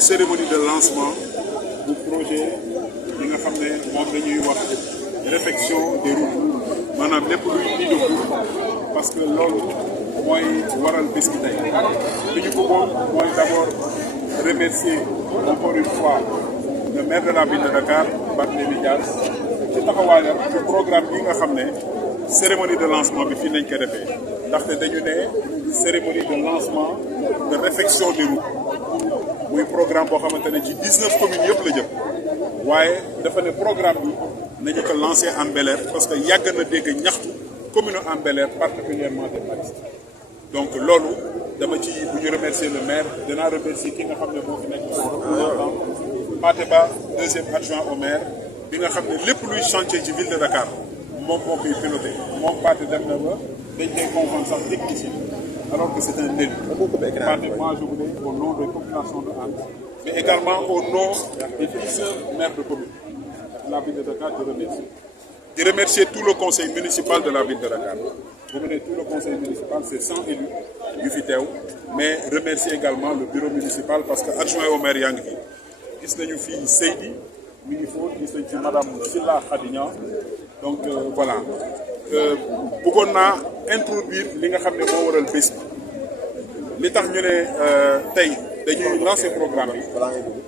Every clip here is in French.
Cérémonie de lancement du projet bi nga xam ne moom la ñuy wax réfection des routes maanaam lépp luy nid de poule parce que loolu mooy waral bés bi tey li ñu bëggoon mooy d'abord remercier encore une fois le maire de la ville de Dakar Barthélémy Dias ci taxawaayam ci programme bi nga xam ne cérémonie de lancement bi fii nañ ko defee ndaxte dañu ne cérémonie de lancement de réfection des routes muy programme boo xamante ne ci 19 communes yëpp la jëm waaye dafa ne programme bi nañu ko lancé en Bel-Air parce que yàgg na dégg ñaxtu commune en Bel-Air particulièrement des Maristes donc loolu dama ci bu ñu remercier le maire dinaa remercier ki nga xam ne moo fi nekk son représentant Pathé Ba deuxième adjoint au maire bi nga xam ne lépp luy chantier ci ville de Dakar moom moo koy piloté moom Pathé dem na ba dañ koy confondre sax technicien alors que c'est un élu. Moi, je voulais, au nom des populations de Hann, mais également au nom des futurs maires de commune de la ville de Dakar, de remercier. De remercier tout le conseil municipal de la ville de Dakar. Vous menez tout le conseil municipal, c'est 100 élus du FITEW, mais remercier également le bureau municipal parce que adjoint au maire yaa ngi fi. Gis nañu fii Seydi mi ngi foofu, gis nañu fi madame Silla Khadija. Donc voilà. Bëggoon naa introduire li nga xam ne moo waral bés bi li tax ñu ne tey dañuy lancer programme bi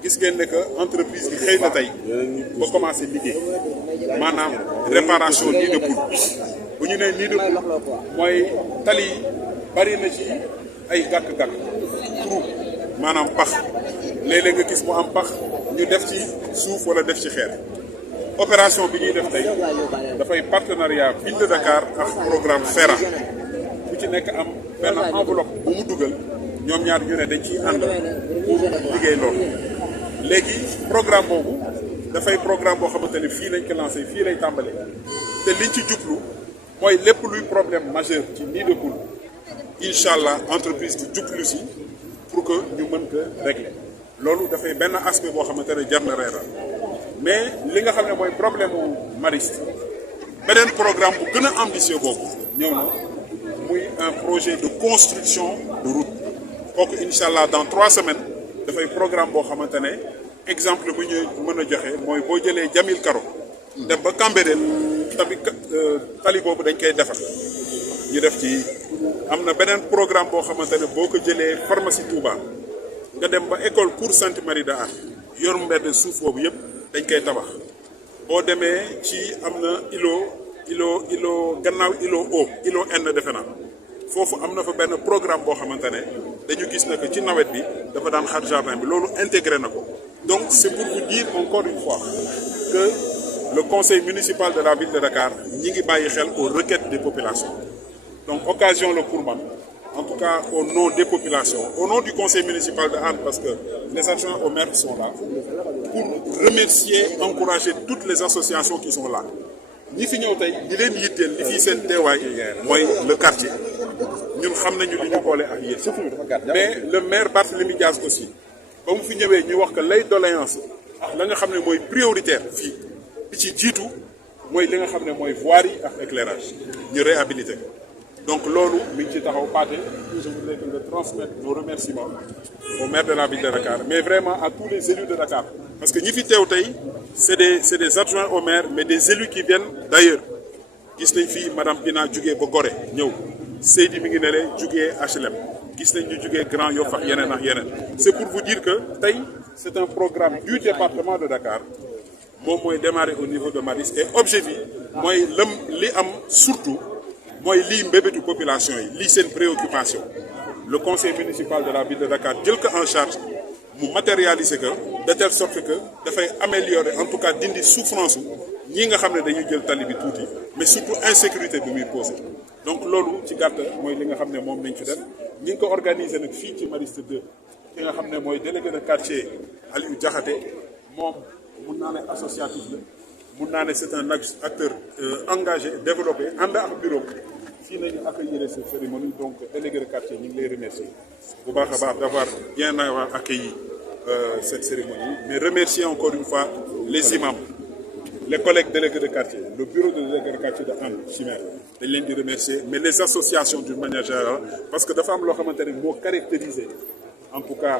gis ngeen ne que entreprise bi xëy na tey ba commencé liggéey maanaam réparation nid de poule bu ñu nee nid de poule mooy tali yi bari na ci ay gàkk-gàkk trou maanaam pax léeg-léeg nga gis mu am pax ñu def ci suuf wala def ci xeer. Opération bi ñuy def tey dafay partenariat ville de Dakar ak programme FERA bu ci nekk am benn enveloppe bu mu dugal ñoom ñaar ñu ne dañ ciy ànd pour liggéey loolu. léegi programme boobu dafay programme boo xamante ne fii lañ ko lancé fii lay tàmbalee te liñ ci jublu mooy lépp luy problème majeur ci nid de poule incha allah entreprise bi jublu si pour que ñu mën ko régler loolu dafay benn aspect boo xamante ne jar na reeral. mais li nga xam ne mooy problème mu Mariste beneen programme bu gën a ambitieux boobu ñëw na muy un projet de construction de route kooku incha allah dans 3 semaines dafay programme boo xamante ne exemple bu ñu mën a joxe mooy boo jëlee Jamil Karo dem ba Cambérène tamit tali boobu dañ koy defar ñu def ci am na beneen programme boo xamante ne boo ko jëlee pharmacie Touba nga dem ba école Cour Sainte Marie de Hann yor mbedd suuf boobu yëpp dañ koy tabax boo demee ci am na ilo gannaaw ilo N defe naa foofu am na fa benn programme boo xamante ne dañu gis ne que ci nawet bi dafa daan xar jardin bi loolu intégré na ko donc c'est pour vous dire encore une fois que le conseil municipal de la ville de Dakar ñi ngi bàyyi xel aux requêtes des populations donc occasion la pour man en tout cas au nom des populations au nom du conseil municipal de Hann parce que les adjoints au maire sont là pour remercier encourager toutes les associations qui sont là ñi fi ñëw tey li leen yitteel li fii seen teewaay mooy le quartier ñun xam nañu li ñu boole ak yéen mais le maire Barthélémy Dias aussi ba mu fi ñëwee ñu wax que lay doléance ak la nga xam ne mooy prioritaire fii bi ci jiitu mooy li nga xam ne mooy voirie ak éclairage ñu réhabilité ko donc loolu mi ngi ci taxaw Pathé je voudrais que nga transmettre nos remerciements au maire de la ville de Dakar mais vraiment à tous les élus de Dakar parce que ñi fi teew tey c'est des adjoints au maire mais des élus qui viennent d'ailleurs gis nañ fii madame Pina jugee ba Gorée ñëw Seydi mi ngi ne le jugee HLM gis nañ ñu jugee Grand Yoff ak yeneen ak yeneen c'est pour vous dire que tey c'est un programme du département de Dakar moom mooy démarrer au niveau de Maristes et objet bi mooy li am surtout mooy lii mbébétu population yi lii seen préoccupation le conseil municipal de la ville de Dakar jël ko en charge mu matérialiser que de telle sorte que dafay améliorer en tout cas dindi souffrance ñi nga xam ne dañuy jël tali bi tuuti mais surtout insécurité bi muy posé donc loolu ci gàtt mooy li nga xam ne moom nañ fi def ñi ngi ko organiser nag fii ci Maristes 2 ki nga xam ne mooy délégué de quartier Aliou Diakhaté moom mun naa ne associatif la mun naa ne c'est un acteur engagé développé ànd ak bureau fii nañu accueillir cette cérémonie donc délégué de quartier ñu ngi lay remercier bu baax a baax d'avoir bien accueilli cette cérémonie mais remercier encore une fois les imams les collègues délégués de quartier le bureau de délégué de quartier de Hann Chimère dañ leen di remercier mais les associations d'une manière générale parce que dafa am loo xamante ne moo caractérisé en tout cas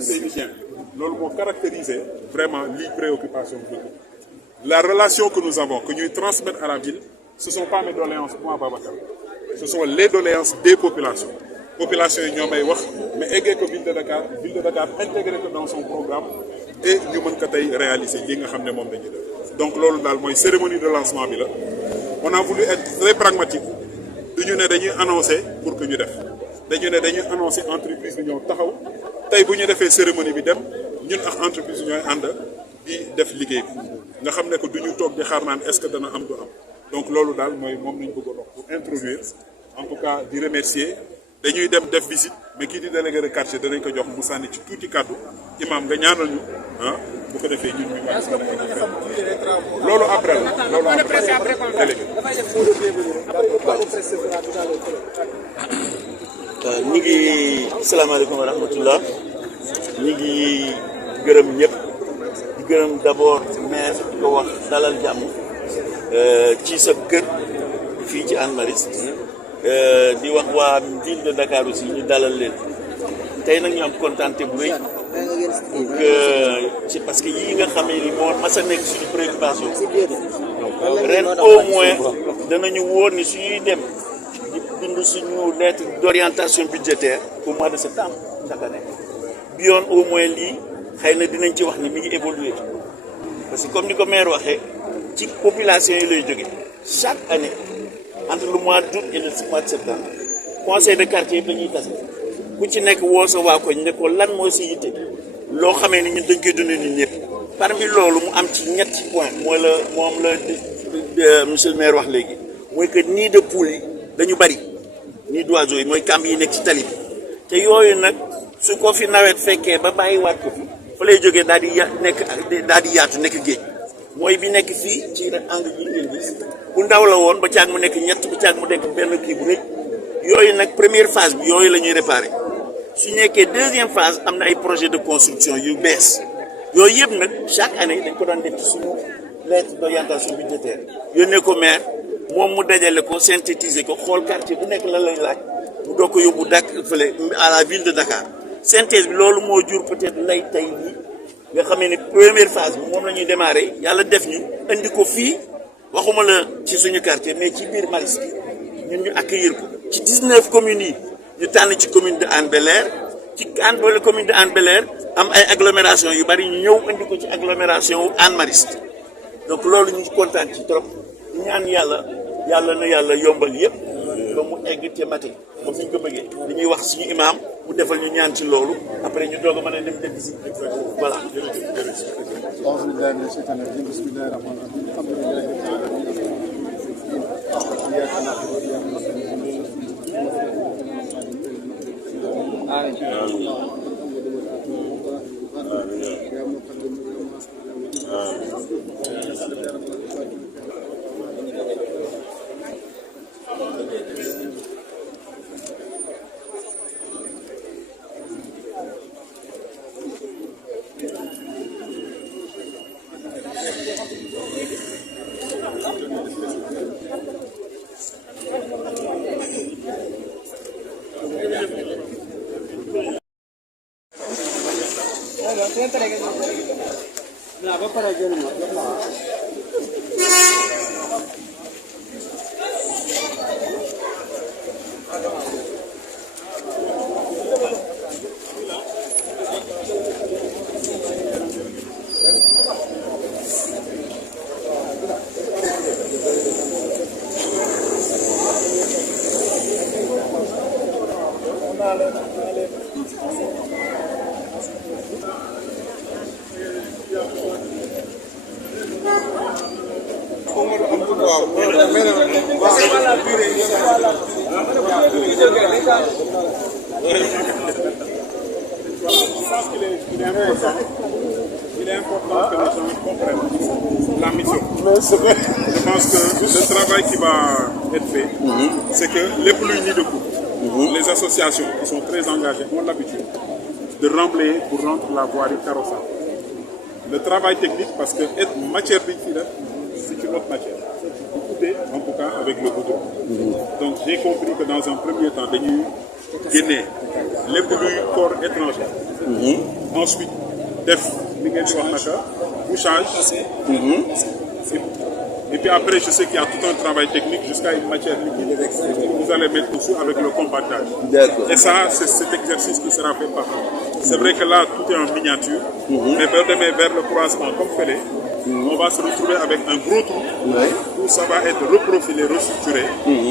Seydi Dieng loolu moo caractérisé vraiment lii préoccupation bi la relation que nous avons que ñuy transmettre à la ville ce sont pas mes doléances moi Babacar ce sont les doléances des populations yi ñoo may wax mais eggee ko ville de Dakar intégré ko dans son programme et ñu mën ko tey réaliser li nga xam ne moom dañuy def donc loolu daal mooy cérémonie de lancement bi la on a voulu être très pragmatique du ñu ne dañuy annoncer pour que ñu def dañu ne dañuy annoncer entreprise bi ñëw taxaw tey bu ñu defee cérémonie bi dem ñun ak entreprise bi ñooy ànd di def liggéey bi nga xam ne que du ñu toog di xaar naan est-ce que dana am du am donc loolu daal mooy moom lañ bëggoon wax pour introduire en tout cas di remercier dañuy dem def visite mais kii di délégué de quartier danañ ko jox mu sànni ci tuuti kàddu imam nga ñaanal ñu bu ko defee ñun ñu wàcc loolu après la loolu après délégué. ñi ngi salaamaaleykum wa rahmatullah ñi ngi gërëm ñëpp di gërëm d'abord maire di ko wax dalal jàmm ci sa kër fii ci Hann Maristes di wax waa ville de Dakar aussi ñu dalal leen tey nag ñu am contenté bu rëy ci parce que yii nga xam ne ni moo mas a nekk suñu préoccupation ren au moins danañu wóor ni suñuy dem di bind suñu lettre d'orientation budgétaire au mois de septembre chaque année bi yoon au moins lii xëy na dinañ ci wax ni mi ngi évoluer parce que comme ni ko maire waxee ci population yi lay jóge chaque année entre le mois d'août et le mois de septembre conseil de quartier yëpp dañuy tase ku ci nekk woo sa waa koñ ne ko lan moo si yitte loo xamee ni ñun dañ koy dundee ñun ñëpp parmi loolu mu am ci ñetti point mooy la moom la monsieur le maire wax léegi mooy que nid de poule yi dañu bari nid d'oiseaux yi mooy kamb yi nekk ci tali bi te yooyu nag su ko fi nawet fekkee ba bàyyiwaat ko fi fa lay jógee daal di yaatu nekk géej mooy bi nekk fii ci angle yi ngeen gis bu ndaw la woon ba caag mu nekk ñett ba caag mu nekk benn kii bu rëy yooyu nag première phase bi yooyu la ñuy réparer su nekkee deuxième phase am na ay projet de construction yu bees yooyu yëpp nag chaque année dañ ko daan def ci suñu lettre d'orientation budgétaire yónnee ko maire moom mu dajale ko synthétiser ko xool quartier bu nekk lan lay laaj mu doog ko yóbbu fële à la ville de Dakar synthèse bi loolu moo jur peut-être lay tey bi nga xamee ni première phase bi moom la ñuy démarrer yàlla def ñu indi ko fii waxuma la ci suñu quartier mais ci biir Maristes ñun ñu accueillir ko ci 19 communes yi ñu tànn ci commune de Hann Bel-Air ci commune de Hann Bel-Air am ay agglomération yu bari ñu ñëw indi ko ci agglomération wu Hann Maristes donc loolu ñu ngi kontaan ci trop ñu ñaan yàlla na yàlla yombal yëpp ba mu egg te mate comme ni ñu ko bëggee dañuy wax suñu imam mu defal ñu ñaan ci loolu après ñu doog a mën a dem def visite voilà. Il est important que les gens comprennent la mission. Je pense que le travail qui va être fait, c'est que les plus unis de coups, les associations qui sont très engagées ont l'habitude de remblayer pour rendre la voirie carrossable. Le travail technique, parce que être matière liquide, c'est une autre matière. Écoutez, en tout cas avec le goudron. Donc j'ai compris que dans un premier temps, dañuy génne lépp luy corps étranger. Ensuite, def li ngeen di wax naka bouchage. Et puis après, je sais qu'il y a tout un travail technique jusqu'à une matière liquide que vous allez mettre dessus avec le compactage. Et ça, c'est cet exercice qui sera fait par nous. C'est vrai que là, tout est en miniature, mais vers le croisement comme Félé, on va se retrouver avec un gros trou où ça va être reprofilé, restructuré.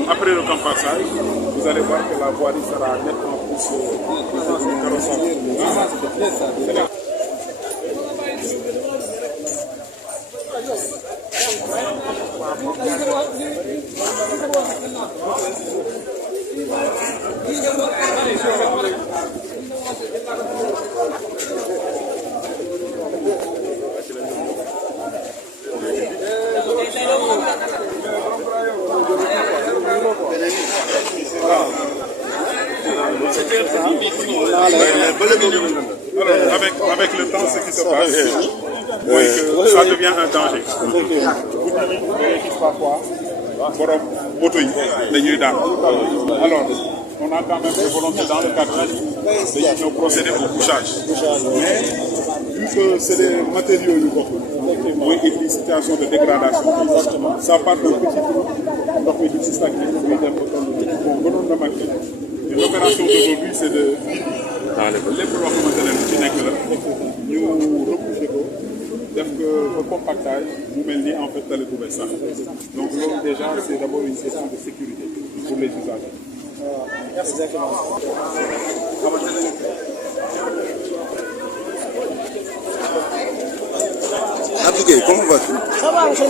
Après le compassage, vous allez voir que la voirie sera nettement plus carrossable. Alors, avec le temps, ce qui se passe, que ça devient un danger. Parfois, alors, on a quand même des volontés dans le cadre de nos procédés au couchage. Mais, vu que c'est des matériaux et une situation de dégradation, ça part d'un petit trou, donc il existe l'opération d'aujourd'hui, c'est de lépp loo xamante ne ci nekk la ñu repousser ko def ko compactage mu mel ni en fait tali bu bees sax donc loolu déjà c'est d'abord une question de sécurité pour les usagers. Merci. Abdoulaye, comment vas-tu? Ça va, monsieur.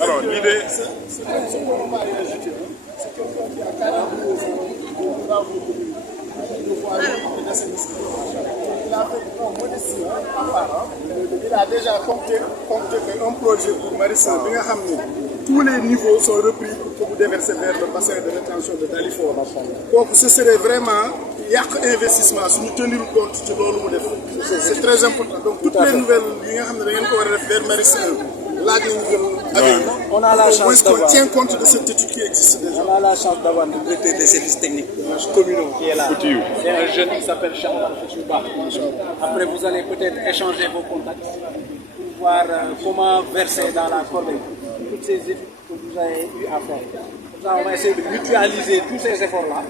Alors l'idée, il a fait modestie à part. Il a déjà compté un projet pour Marissan. Tous les niveaux sont repris pour vous déverser vers le bassin de rétention de Dalifort. Donc ce serait vraiment un investissement si nous tenions compte de ce c'est très important. Donc toutes les nouvelles vers Marissan, on a la chance d'avoir. Tient compte de cette étude qui existe déjà. On a la chance d'avoir le directeur des services techniques communaux qui est là. C'est un jeune qui s'appelle Charles Fouchouba. Après, vous allez peut-être échanger vos contacts pour voir comment verser dans la corbeille toutes ces études que vous avez eu à faire. Comme ça, on va essayer de mutualiser tous ces efforts-là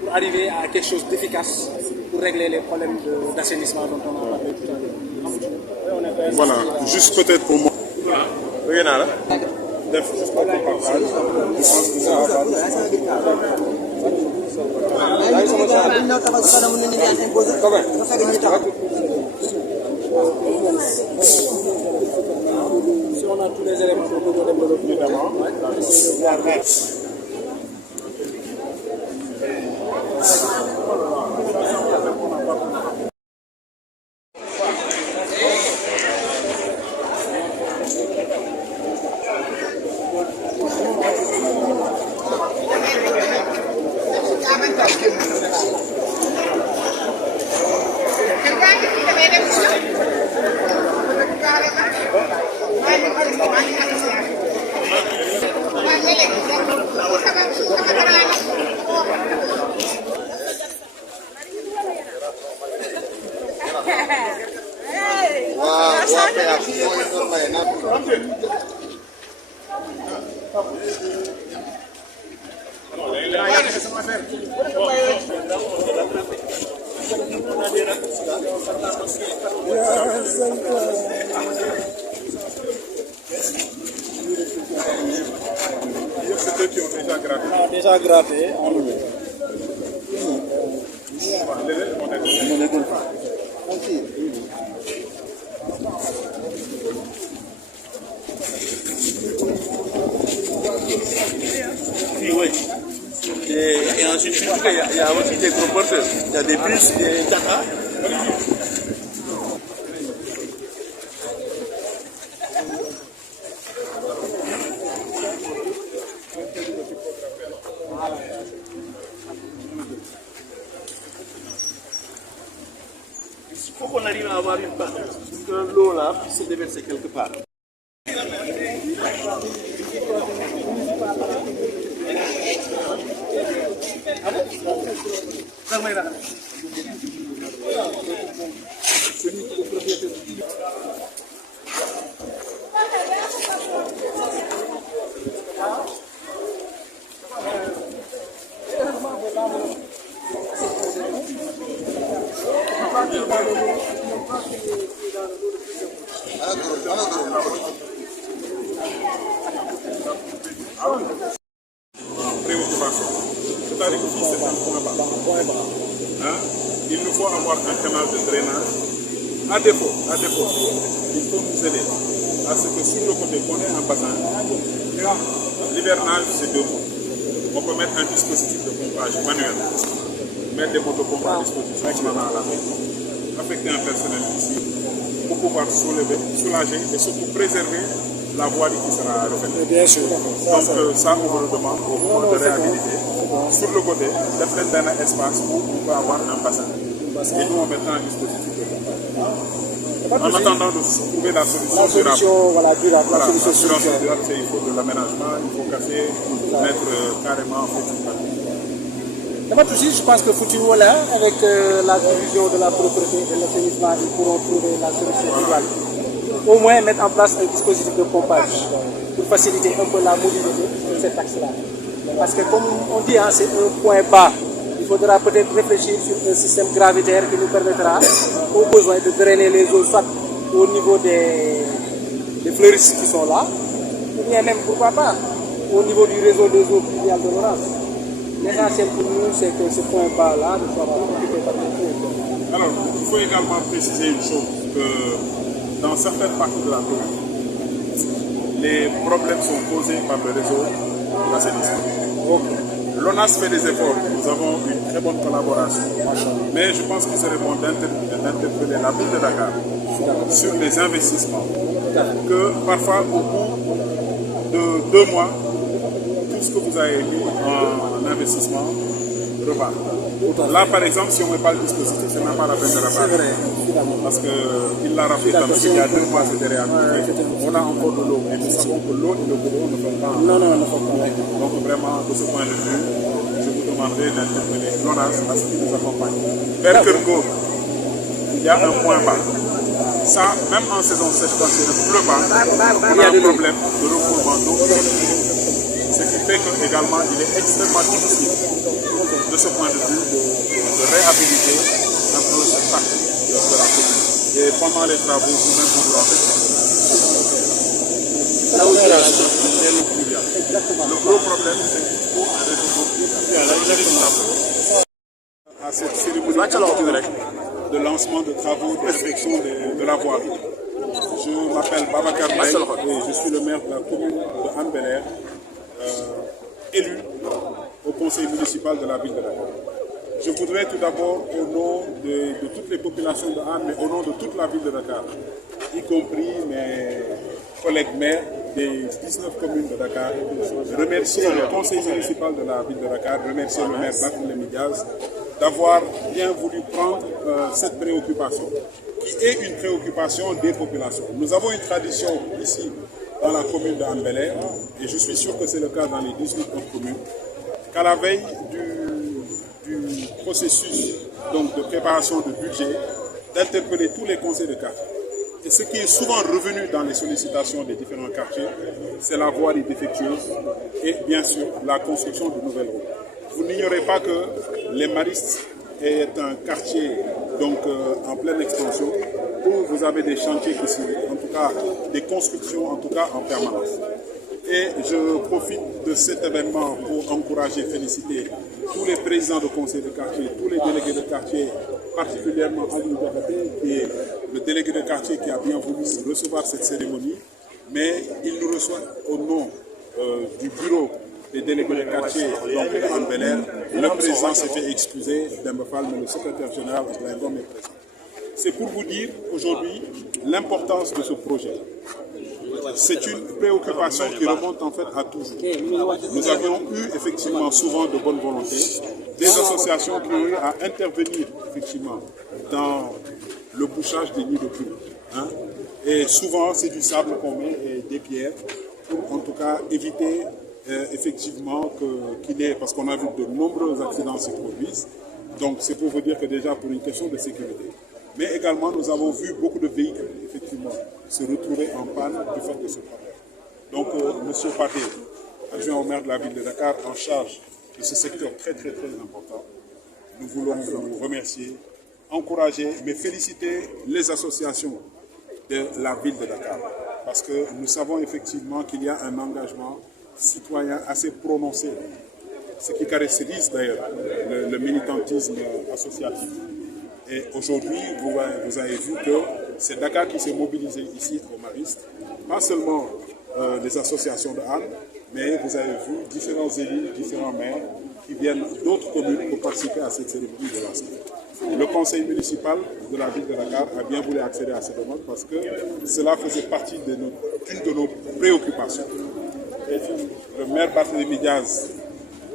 pour arriver à quelque chose d'efficace pour régler les problèmes d'assainissement dont on a parlé tout à l'heure. Voilà, juste peut-être pour moi. Si on a tous les éléments pour développer, évidemment. Déjà gratté, enlevé. Oui. Et ensuite, il y a aussi des gros porteurs. Il y a des bus, des tatas. Il faut qu'on arrive à avoir une partie que l'eau là puisse se déverser quelque part. C'est-à-dire que si c'est un point bas, il nous faut avoir un canal de drainage. À défaut, il faut nous aider à ce que sur le côté qu'on ait un bassin, l'hivernage c'est 2 mois. On peut mettre un dispositif de pompage manuel, mettre des motopompes à disposition à la main, affecter un personnel ici pour pouvoir soulager et surtout préserver la voirie qui sera refaite. Bien sûr. Donc ça, on vous le demande au moment de réhabiliter. Sur le côté, il y a un espace où on peut avoir un bassin. Et nous, on mettra un dispositif de pompage. En attendant de trouver la solution durable. Voilà, durable. Voilà, la solution durable, c'est il faut de l'aménagement, il faut casser, mettre carrément en fait une partie. Pas de souci, je pense que Foutu là, avec la division de la propreté et de l'assainissement, ils pourront trouver la solution durable. Au moins mettre en place un dispositif de pompage pour faciliter un peu la mobilité de cet axe-là. Parce que comme on dit, c'est un point bas. Il faudra peut-être réfléchir sur un système gravitaire qui nous permettra, au besoin, de drainer les eaux, soit au niveau des fleuristes qui sont là, ou bien même, pourquoi pas, au niveau du réseau des eaux pluviales de l'Orange. L'essentiel pour nous, c'est que ce point bas-là ne soit pas occupé par les eaux. Alors, il faut également préciser une chose, que dans certaines parties de la commune, les problèmes sont causés par le réseau d'assainissement. L'ONAS fait des efforts, nous avons une très bonne collaboration. Mais je pense qu'il serait bon d'interpeller la ville de Dakar sur les investissements. Que parfois, au bout de 2 mois, tout ce que vous avez mis en investissement repart. Là, par exemple, si on ne met pas le dispositif, c'est même pas la peine de repartir. C'est vrai, Parce qu'il l'a rappelé comme il y a 2 mois, c'était réactivé. On a encore de l'eau, et nous savons que l'eau et le boulot ne font pas. Non, ne font pas. Donc vraiment, de ce point de vue, je vous demanderai d'interpeller l'ONAS à ce qu'il nous accompagne. Vers Kergo, il y a un point bas. Ça, même en saison sèche, quand il ne pleut pas, on a un problème de refoulement d'eau. Ce qui fait que également, il est extrêmement difficile, de ce point de vue, de réhabiliter un peu cette partie de la commune. Et pendant les travaux, vous-même, vous l'avez fait. Le gros problème, c'est qu'il faut un réseau pluvial. À cette cérémonie de lancement de travaux de réfection de la voirie. Je m'appelle Babacar Mbaye et je suis le maire de la commune de Hann Bel-Air, élu au conseil municipal de la ville de Dakar. Je voudrais tout d'abord, au nom de toutes les populations de Hann, mais au nom de toute la ville de Dakar, y compris mes collègues maires des 19 communes de Dakar, remercier le conseil municipal de la ville de Dakar, remercier le maire Barthélémy Diaz d'avoir bien voulu prendre cette préoccupation, qui est une préoccupation des populations. Nous avons une tradition ici dans la commune de Hann Bel-Air, et je suis sûr que c'est le cas dans les 18 autres communes, qu'à la veille du processus donc, de préparation de budget, d'interpeller tous les conseils de quartier. Et ce qui est souvent revenu dans les sollicitations des différents quartiers, c'est la voirie défectueuse et bien sûr la construction de nouvelles routes. Vous n'ignorez pas que les Maristes est un quartier donc, en pleine expansion où vous avez des chantiers qui sont, en tout cas des constructions en tout cas en permanence. Et je profite de cet événement pour encourager, féliciter tous les présidents de conseils de quartier, tous les délégués de quartier, particulièrement Aliou Diakhaté, qui est le délégué de quartier qui a bien voulu recevoir cette cérémonie, mais il nous reçoit au nom du bureau des délégués de quartier donc de Hann Bel-Air. Le président s'est fait excuser, Demba Fall, mais le secrétaire général Abdoulaye Ngom est présent. C'est pour vous dire aujourd'hui l'importance de ce projet. C'est une préoccupation qui remonte en fait à toujours. Nous avions eu effectivement souvent de bonne volonté, des associations qui ont eu à intervenir effectivement dans le bouchage des nids de poules. Et souvent c'est du sable qu'on met et des pierres pour en tout cas éviter effectivement qu'il y ait, parce qu'on a vu de nombreux accidents se produisent. Donc c'est pour vous dire que déjà pour une question de sécurité. Mais également nous avons vu beaucoup de véhicules effectivement se retrouver en panne du fait de ce problème. Donc M. Pathé, adjoint au maire de la ville de Dakar, en charge de ce secteur très important, nous voulons vous remercier, encourager, mais féliciter les associations de la ville de Dakar. Parce que nous savons effectivement qu'il y a un engagement citoyen assez prononcé, ce qui caractérise d'ailleurs le militantisme associatif. Et aujourd'hui, vous avez vu que c'est Dakar qui s'est mobilisé ici au Mariste, pas seulement les associations de Hann, mais vous avez vu différents élus, différents maires qui viennent d'autres communes pour participer à cette cérémonie de lancement. Le conseil municipal de la ville de Dakar a bien voulu accéder à cette demande parce que cela faisait partie d'une de nos préoccupations. Et le maire Barthélémy Diaz,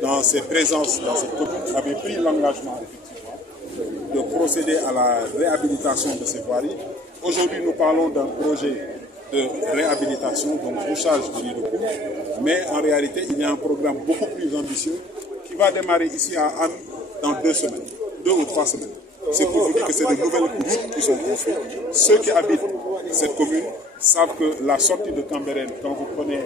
dans ses présences dans cette commune, avait pris l'engagement effectivement de procéder à la réhabilitation de ces voiries. Aujourd'hui, nous parlons d'un projet de réhabilitation, donc bouchage de nids de poules, mais en réalité, il y a un programme beaucoup plus ambitieux qui va démarrer ici à Hann dans 2 semaines, 2 ou 3 semaines. C'est pour vous dire que c'est de nouvelles routes qui sont construites. Ceux qui habitent cette commune savent que la sortie de Cambérène, quand vous prenez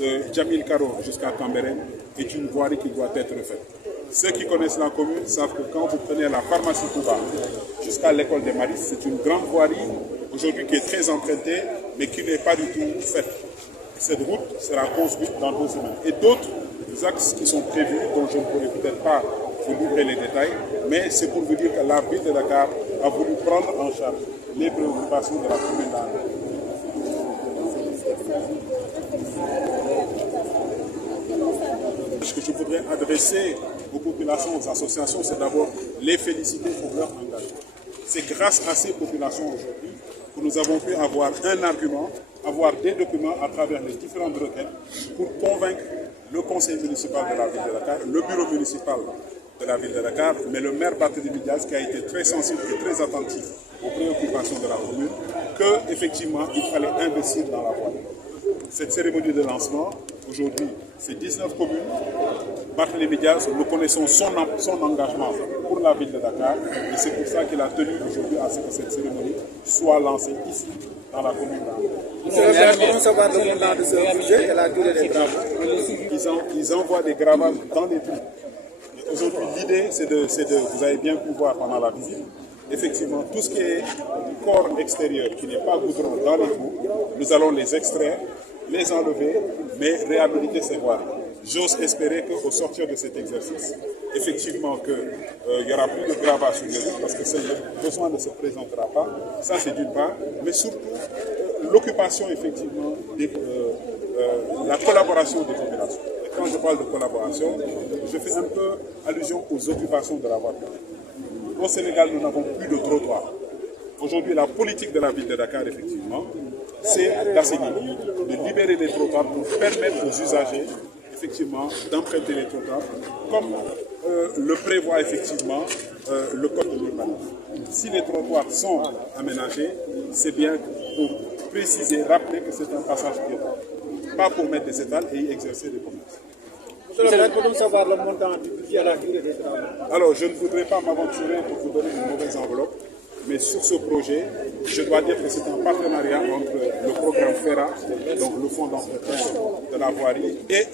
de Djamil Karo jusqu'à Cambérène, est une voirie qui doit être faite. Ceux qui connaissent la commune savent que quand vous prenez la pharmacie Touba jusqu'à l'école des Maristes, c'est une grande voirie aujourd'hui qui est très empruntée, mais qui n'est pas du tout faite. Cette route sera construite dans 2 semaines. Et d'autres axes qui sont prévus, dont je ne pourrais peut-être pas vous livrer les détails, mais c'est pour vous dire que la ville de Dakar a voulu prendre en charge les préoccupations de la commune d'Hann. Ce que je voudrais voudrais adresser aux populations, aux associations, c'est d'abord les féliciter pour leur engagement. C'est grâce à ces populations aujourd'hui que nous avons pu avoir un argument, avoir des documents à travers les différentes requêtes pour convaincre le conseil municipal de la ville de Dakar, le bureau municipal de la ville de Dakar, mais le maire Barthélémy Diaz qui a été très sensible et très attentif aux préoccupations de la commune, qu'effectivement il fallait investir dans la voie. Cette cérémonie de lancement, aujourd'hui, c'est 19 communes. Barthélémy Diaz, nous connaissons son engagement pour la ville de Dakar et c'est pour ça qu'il a tenu aujourd'hui à ce que cette cérémonie soit lancée ici, dans la commune d'Ambelair. Comment savoir le montant de ce budget et la durée des travaux? Ils envoient des gravages dans les trous. Aujourd'hui, l'idée, c'est de, vous avez bien pu voir pendant la visite, effectivement, tout ce qui est corps extérieur, qui n'est pas goudron dans les trous, nous allons les extraire, les enlever, mais réhabiliter ces voies. J'ose espérer qu'au sortir de cet exercice, effectivement, il n'y aura plus de gravats sur les routes parce que le besoin ne se présentera pas. Ça, c'est d'une part, mais surtout l'occupation, effectivement, la collaboration des populations. Et quand je parle de collaboration, je fais un peu allusion aux occupations de la voie publique. Au Sénégal, nous n'avons plus de trottoirs. Aujourd'hui, la politique de la ville de Dakar, effectivement, c'est d'assainir, de libérer les trottoirs pour permettre aux usagers, effectivement, d'emprunter les trottoirs, comme le prévoit effectivement le code de l'urbanisme. Si les trottoirs sont aménagés, c'est bien pour préciser, rappeler que c'est un passage piéton, pas pour mettre des étals et y exercer des commerces. Peut-on savoir le montant du budget à la durée des travaux? Alors, je ne voudrais pas m'aventurer pour vous donner une mauvaise enveloppe, mais sur ce projet, je dois dire que c'est un partenariat entre le programme FERA, donc le fonds d'entretien de la voirie, et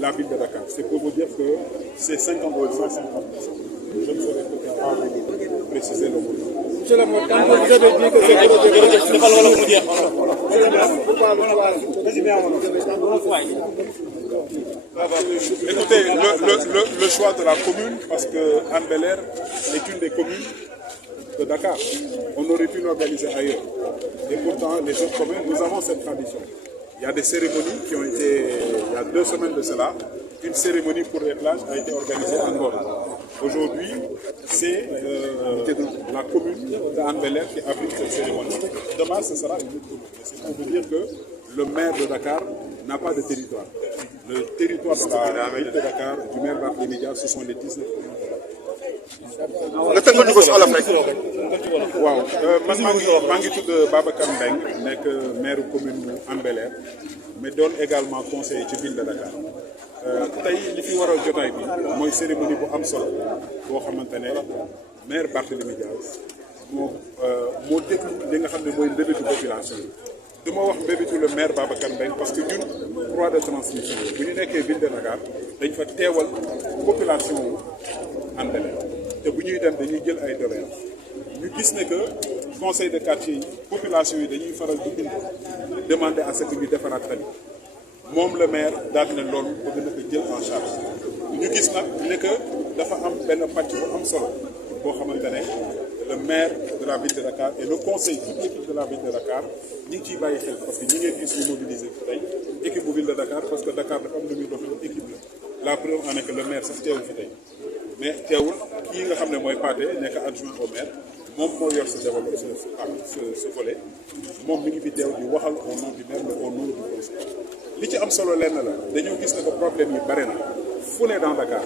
la ville de Dakar. C'est pour vous dire que c'est 50 ou 150%. Je ne saurais peut-être pas vous préciser le montant. Monsieur le maire, quand vous avez dit que c'est Écoutez, le choix de la commune, parce que Ambelair est une des communes de Dakar. On aurait pu l'organiser ailleurs. Et pourtant, les autres communes, nous avons cette tradition. Il y a des cérémonies qui ont été, il y a 2 semaines de cela, une cérémonie pour les plages a été organisée en Ngor. Aujourd'hui, c'est la commune d'Ambelair qui abrite cette cérémonie. Demain, ce sera une autre commune. C'est pour vous dire que le maire de Dakar n'a pas de territoire. Le territoire de la ville de Dakar, du maire Barthélémy Diaz, ce sont les 19 communes. waaw man maa ngi tudd Babacar Mbengue nekk maire commune Ambelair mais doon également conseiller ci ville de Dakar tey li fi waral jotaay bi mooy cérémonie bu am solo boo xamante ne maire Barthélémy Diaz moo déglu li nga xam ne mooy mbébétu population yi. du ma wax mbébétu le maire Babacar Mbengue parce que ñun droit de transmission bu ñu nekkee ville de Dakar dañ fa teewal population wu Ambelair te bu ñuy dem dañuy jël ay doléances ñu gis ne que conseil de quartier yi population yi dañuy faral di bind demander à ce que ñu defaraat tali moom le maire daal ne loolu bëgg na ko jël en charge ñu gis nag ne que dafa am benn pàcc bu am solo boo xamante ne le maire de la ville de Dakar et le conseil toute l'équipe de la ville de Dakar ñi ngi ciy bàyyi xel parce que ñi ngeen gis ñu mobiliser fi tey équipe bu ville de Dakar parce que Dakar dafa am lu muy doxal équipe la preuve en est que le maire sax teewu fi tey mais teewul kii nga xam ne mooy Pathé nekk adjoint au maire moom moo yor sa développement ce volet moom mi ngi fi teew di waxal au nom du maire mais au nom du conseil li ci am solo lenn la dañoo gis ne que problème yi bare na fu ne dans Dakar